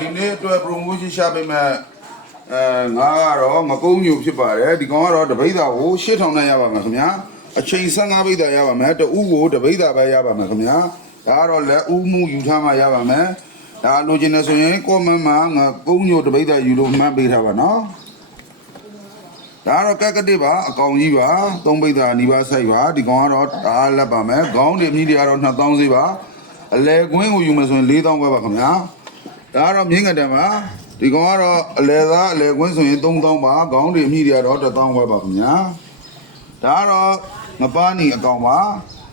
ဒီနေ့အတွက် promotion ရှာပေးမယ်ငါကတော့ငကုံးညိုဖြစ်ပါတယ်ဒီကောင်ကတော့တပိတ်သားကို8000နဲ့ရပါမယ်ခင်ဗျာအချိန်15ပိတ်သားရပါမယ်တဦးကိုတပိတ်သားပဲရပါမယ်ခင်ဗျာဒါကတော့လက်ဦးမှုယူထားမှရပါမယ်ဒါလိုချင်နေဆိုရင် comment မှာငကုံးညိုတပိတ်သားယူလို့မှတ်ပေးထားပါနော်ဒါကတော့ကက်ကတစ်ပါအကောင်ကြီးပါ3ပိတ်သားနီးပါးဆိုင်ပါဒီကောင်ကတော့ဒါလက်ပါမယ်ခေါင်းတွေမြည်တွေကတော့2000စီပါအလဲကွင်းကိုယူမယ်ဆိုရင်4000ပဲပါခင်ဗျာဒါကတော့မြင်းကတန်ပါဒီကောင်ကတော့အလဲသားအလဲကွင်းဆိုရင်3000ပါခေါင်းတွေမြည်တွေကတော့1000ပဲပါခင်ဗျာဒါကတော့ငပန်းနီအကောင်ပါ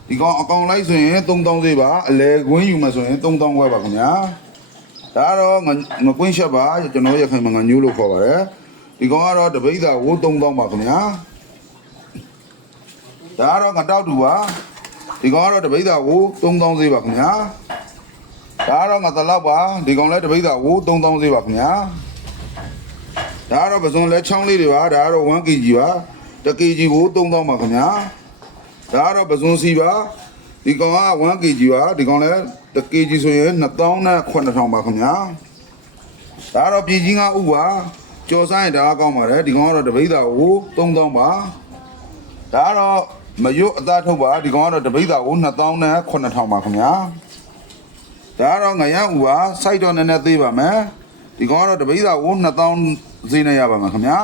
ဒီကောင်အကောင်လိုက်ဆိုရင်3000စီပါအလဲကွင်းယူမယ်ဆိုရင်3000ပဲပါခင်ဗျာဒါကတော့ငကွင်းရှက်ပါကျွန်တော်ရခိုင်မှာငညိုးလို့ခေါ်ပါတယ်ဒီကောင်ကတော့တပိတ်သားကို3000ပါခင်ဗျာဒါကတော့ငတောက်တူပါဒီကောင်ကတော့တပိတ်သားကို3000စီပါခင်ဗျာဒါကတော့ငသလောက်ပါဒီကောင်လည်းတပိတ်သားကို3000စီပါခင်ဗျာဒါကတော့ပစုံလဲချောင်းလေးတွေပါဒါကတော့ 1kg ပါ1kg ကို3000ပါခင်ဗျာဒါကတော့ပစုံစီပါဒီကောင်က 1kg ပါဒီကောင်လည်း 1kg ဆိုရင်2900ပါခင်ဗျာဒါကတော့ပြည်ကြီးငါဥပါကြော်ဆိုင်ဒါကောင်းပါတယ်ဒီကောင်ကတော့တပိတ်သားကို3000ပါဒါကတော့မရွတ်အသားထုတ်ပါဒီကောင်ကတော့တပိတ်သားကို2900ပါခင်ဗျာဒါကတော့ငရဥပါစိုက်တော့နည်းနည်းသေးပါမယ်ဒီကောင်ကတော့တပိတ်သားကို2000ဈေးနဲ့ရပါမှာခင်ဗျာ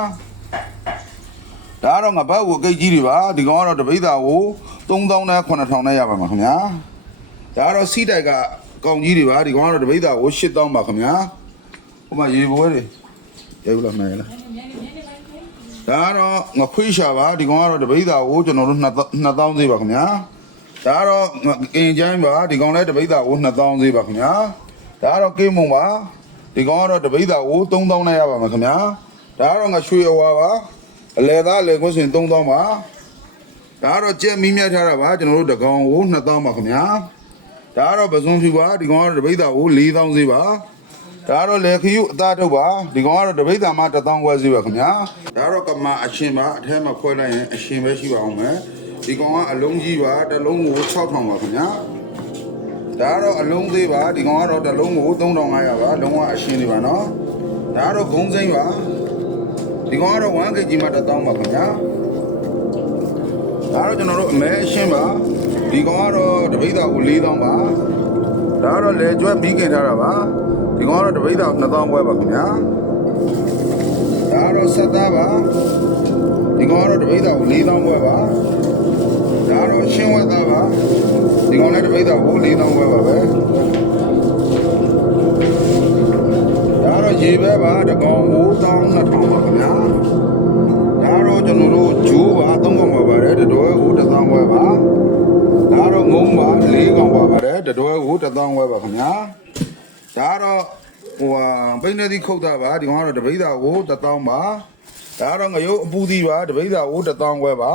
ဒါကတော့ငပတ်ကိုအကိတ်ကြီးတွေပါဒီကောင်ကတော့တပိတ်သားကို3000နဲ့9000နဲ့ရပါမှာခင်ဗျာဒါကတော့စီးတိုက်ကကောင်ကြီးတွေပါဒီကောင်ကတော့တပိတ်သားကို8000ပါခင်ဗျာဟိုမှာရေပွဲတွေရေဘူးလားမယ်လားဒါကတော့ငခွေးရှာပါဒီကောင်ကတော့တပိတ်သားကိုကျွန်တော်တို့2000ဈေးပါခင်ဗျာဒါကတော့အင်ဂျိုင်းပါဒီကောင်လည်းတပိတ်သားကို2000ဈေးပါခင်ဗျာဒါကတော့ကေးမုံပါဒီကောင်ကတော့တပိတ်သားကို3000နဲ့ရပါမှာခင်ဗျာဒါကတော့ငရွှေအဝါပါအလဲသားအလဲကွင်းဆိုရင်3000ပါဒါကတော့ကြက်မီးမြတ်ထားတာပါကျွန်တော်တို့တကောင်ကို2000ပါခင်ဗျာဒါကတော့ပစုံဖြူပါဒီကောင်ကတော့တပိတ်သားကို4000ဈေးပါဒါကတော့လေခယူအသားထုတ်ပါဒီကောင်ကတော့တပိတ်သားမှာ1000ခွဲဈေးပါခင်ဗျာဒါကတော့ကမအရှင်ပါအထဲမှာခွဲလိုက်ရင်အရှင်ပဲရှိပါအောင်မယ်ဒီကောင်ကအလုံးကြီးပါတစ်လုံးကို6000ပါခင်ဗျာဒါကတော့အလုံးသေးပါဒီကောင်ကတော့တစ်လုံးကို3500ပါလုံးဝအရှင်နေပါနော်ဒါကတော့ဂုံးစိမ့်ပါဒီကောင်ကတော့ 1kg မှာ1000ပါခင်ဗျာဒါတော့ကျွန်တော်တို့အမဲအရှင်းပါဒီကောင်ကတော့တပိတ်သားကို4000ပါဒါကတော့လေကျွဲပြီးခင်ထားတာပါဒီကောင်ကတော့တပိတ်သား2000ပွဲပါခင်ဗျာဒါကတော့ဆက်သားပါဒီကောင်ကတော့တပိတ်သားကို4000ပွဲပါဒါတော့ရှင်းဝက်သားပါဒီကောင်လည်းတပိတ်သားကို4000ပွဲပါပဲဒါတော့ရေပဲပါတကောင်ကို12000ပါခင်ဗျာဒါတော့ကျွန်တော်တို့ဂျိုးပါ3ကောင်ပါပါတယ်တတော်ကို1000ပွဲပါဒါတော့ငုံပါ4ကောင်ပါပါတယ်တတော်ကို1000ပွဲပါခင်ဗျာဒါတော့ပိန်းနေသည့်ခုတ်တာပါဒီကောင်ကတော့တပိတ်သားကို1000ပါဒါတော့ငရုတ်အပူသီးပါတပိတ်သားကို1000ခွဲပါ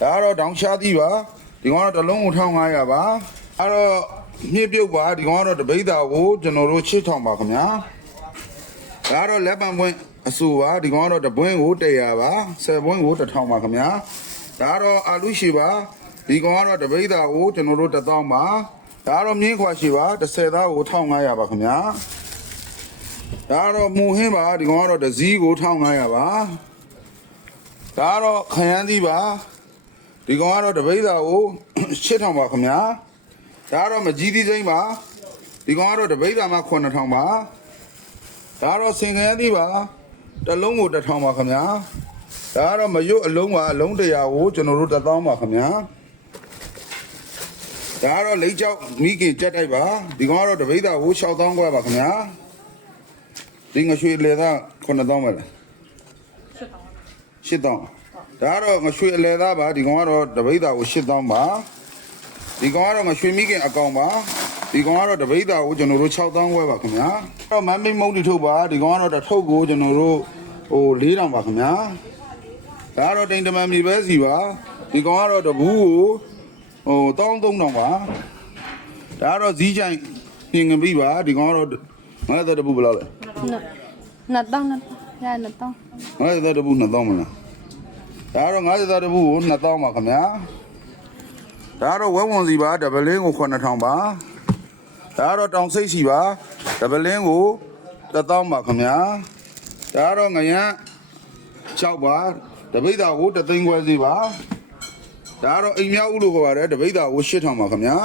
ဒါတော့တောင်ရှားသီးပါဒီကောင်ကတော့တစ်လုံးကို1500ပါအဲ့တော့မြင့်ပြုတ်ပါဒီကောင်ကတော့တပိတ်သားကိုကျွန်တော်တို့8000ပါခင်ဗျာဒါတော့လက်ပံပွင့်အဆူပါဒီကောင်ကတော့တပွင့်ကို100ပါ10ပွင့်ကို1000ပါခင်ဗျာဒါတော့အာလူရှိပါဒီကောင်ကတော့တပိတ်သားကိုကျွန်တော်တို့1000ပါဒါတော့မြင်းခွာရှိပါ10သားကို1500ပါခင်ဗျာဒါတော့မူဟင်းပါဒီကောင်ကတော့တစည်းကို1500ပါဒါတော့ခရမ်းသီးပါဒီကောင်ကတော့တပိတ်သားကို8000ပါခင်ဗျာဒါတော့မကြီးသီးစိမ့်ပါဒီကောင်ကတော့တပိတ်သားမှာ9000ပါဒါတော့စင်ခရမ်းသီးပါတစ်လုံးကို1000ပါခင်ဗျာဒါကတော့မရွတ်အလုံးပါအလုံး100ကိုကျွန်တော်တို့1000ပါခင်ဗျာဒါတော့လိတ်ကြောက်မိခင်ကြက်တိုက်ပါဒီကောင်ကတော့တပိတ်သားကို6000ခွဲပါခင်ဗျာဒီငရွှေလေသား9000ပါလား8000ဒါကတော့ငရွှေအလဲသားပါဒီကောင်ကတော့တပိတ်သားကို8000ပါဒီကောင်ကတော့ငရွှေမိခင်အကောင်ပါဒီကောင်ကတော့တပိတ်သားကိုကျွန်တော်တို့6000ခွဲပါခင်ဗျာတော့မမိတ်မုတ်တီထုတ်ပါဒီကောင်ကတော့တစ်ထုပ်ကိုကျွန်တော်တို့4000ပါခင်ဗျာဒါကတော့တိန်တမန်မြေပဲစီပါဒီကောင်ကတော့တဘူးကို13000ပါဒါကတော့ဇီးချိုင်ပြင်ငပိပါဒီကောင်ကတော့ငါ့သက်တဘူးဘယ်လောက်လဲ2000ရ2000ငါ့သက်တဘူး2000မလားဒါကတော့ငါ့သက်တဘူးကို2000ပါခင်ဗျာဒါကတော့ဝက်ဝန်စီပါဒဗလင်းကို9000ပါ ကတော့တောင်စိတ်ရှိပါတပလင်းကို1000ပါခင်ဗျာဒါကတော့ငရမ်း6ပါတပိတ်တာကို3သိန်းခွဲစီပါဒါကတော့အိမ်မြောက်ဦးလို့ခေါ်ပါတယ်တပိတ်တာကို8000ပါခင်ဗျာ